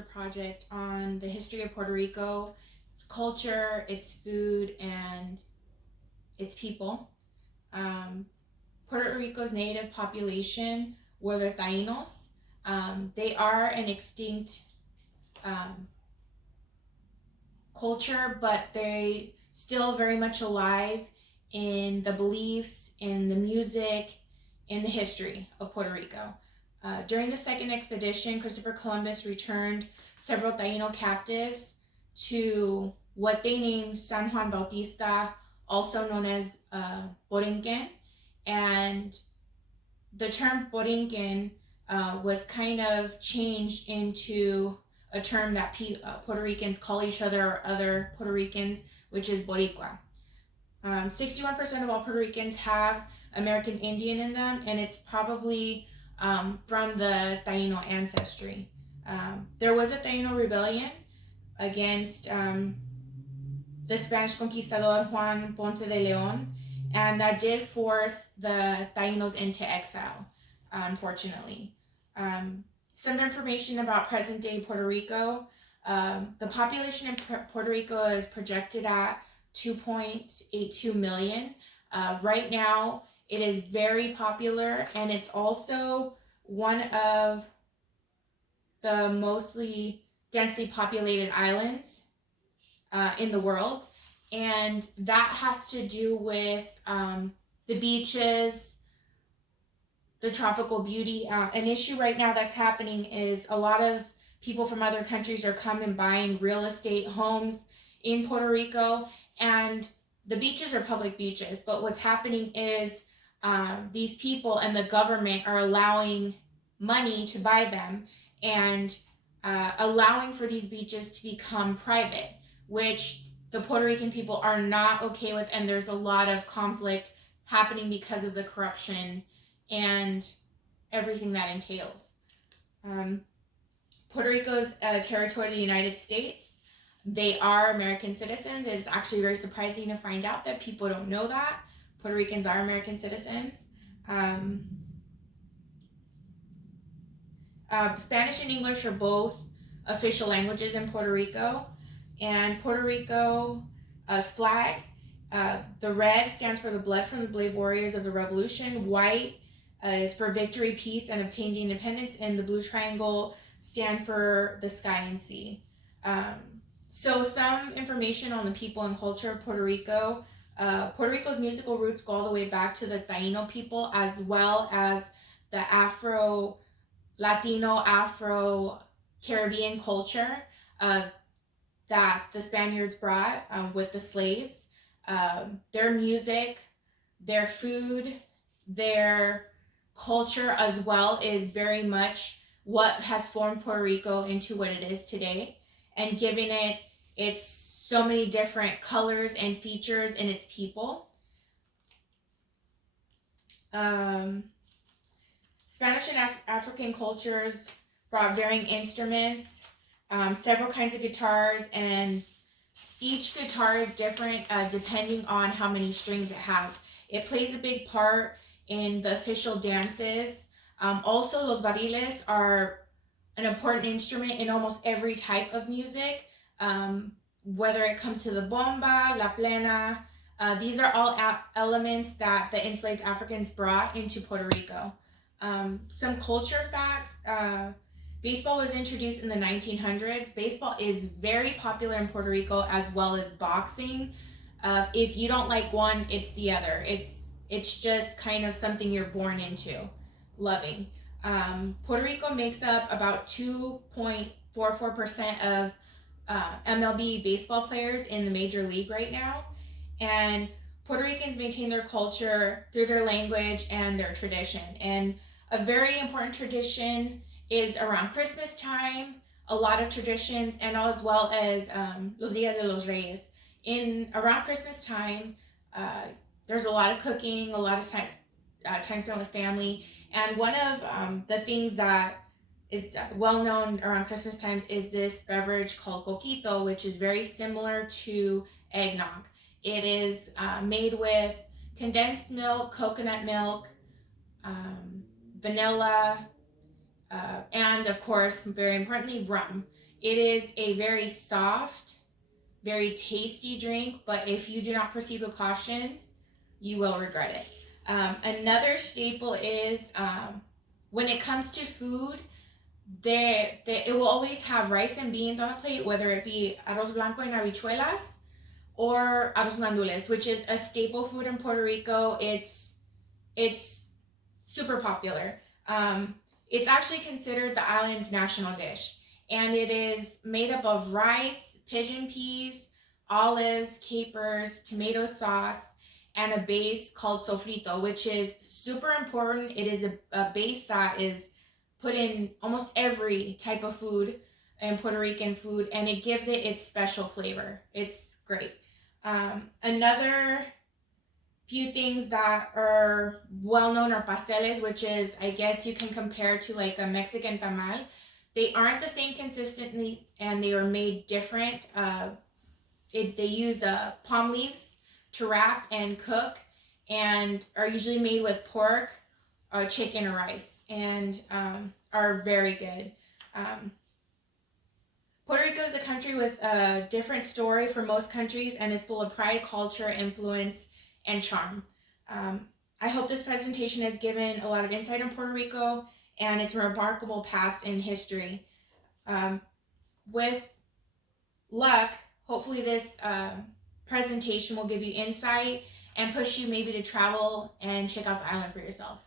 master project on the history of Puerto Rico, its culture, its food, and its people. Um, Puerto Rico's native population were the Tainos. They are an extinct um, culture, but they still very much alive in the beliefs, in the music, in the history of Puerto Rico. During the second expedition, Christopher Columbus returned several Taino captives to what they named San Juan Bautista, also known as Borinquen. And the term Borinquen was kind of changed into a term that Puerto Ricans call each other or other Puerto Ricans, which is Boricua. 61% of all Puerto Ricans have American Indian in them, and it's probably from the Taino ancestry. There was a Taino rebellion against the Spanish conquistador Juan Ponce de Leon, and that did force the Tainos into exile, unfortunately. Some information about present day Puerto Rico. The population in Puerto Rico is projected at 2.82 million. Right now, it is very popular, and it's also one of the mostly densely populated islands in the world. And that has to do with the beaches, the tropical beauty. An issue right now that's happening is a lot of people from other countries are coming buying real estate homes in Puerto Rico, and the beaches are public beaches. But what's happening is these people and the government are allowing money to buy them and allowing for these beaches to become private, which the Puerto Rican people are not okay with, and there's a lot of conflict happening because of the corruption and everything that entails. Um, Puerto Rico is a territory of the United States. They are American citizens. It is actually very surprising to find out that people don't know that. Puerto Ricans are American citizens. Spanish and English are both official languages in Puerto Rico. And Puerto Rico's flag, the red stands for the blood from the brave warriors of the revolution. White is for victory, peace, and obtained independence. And the blue triangle stand for the sky and sea. So some information on the people and culture of Puerto Rico. Puerto Rico's musical roots go all the way back to the Taino people, as well as the Latino, Afro-Caribbean culture that the Spaniards brought with the slaves. Their music, their food, their culture as well is very much what has formed Puerto Rico into what it is today, and giving it its so many different colors and features in its people. Spanish and African cultures brought varying instruments, several kinds of guitars, and each guitar is different depending on how many strings it has. It plays a big part in the official dances. Also, los barriles are an important instrument in almost every type of music, whether it comes to the bomba, la plena. These are all elements that the enslaved Africans brought into Puerto Rico. Some culture facts. Baseball was introduced in the 1900s. Baseball is very popular in Puerto Rico, as well as boxing. If you don't like one, it's the other. It's just kind of something you're born into loving. Puerto Rico makes up about 2.44% of MLB baseball players in the major league right now. And Puerto Ricans maintain their culture through their language and their tradition. And a very important tradition is around Christmas time, a lot of traditions, and as well as Los Días de los Reyes. Around Christmas time, there's a lot of cooking, a lot of time spent with family. And one of the things that is well known around Christmas times is this beverage called coquito, which is very similar to eggnog. It is made with condensed milk, coconut milk, vanilla, and of course, very importantly, rum. It is a very soft, very tasty drink, but if you do not proceed with caution, you will regret it. Another staple is when it comes to food, it will always have rice and beans on a plate, whether it be arroz blanco and habichuelas or arroz gandules, which is a staple food in Puerto Rico. It's super popular. It's actually considered the island's national dish, and it is made up of rice, pigeon peas, olives, capers, tomato sauce, and a base called sofrito, which is super important. It is a base that is put in almost every type of food and Puerto Rican food, and it gives it its special flavor. It's great. Another few things that are well known are pasteles, which is, I guess you can compare to like a Mexican tamal. They aren't the same consistently, and they are made different. They use palm leaves to wrap and cook, and are usually made with pork or chicken or rice, and are very good. Um, Puerto Rico is a country with a different story from most countries and is full of pride, culture, influence, and charm. Um, I hope this presentation has given a lot of insight on Puerto Rico and its remarkable past and history. Um, with luck, hopefully this presentation will give you insight and push you maybe to travel and check out the island for yourself.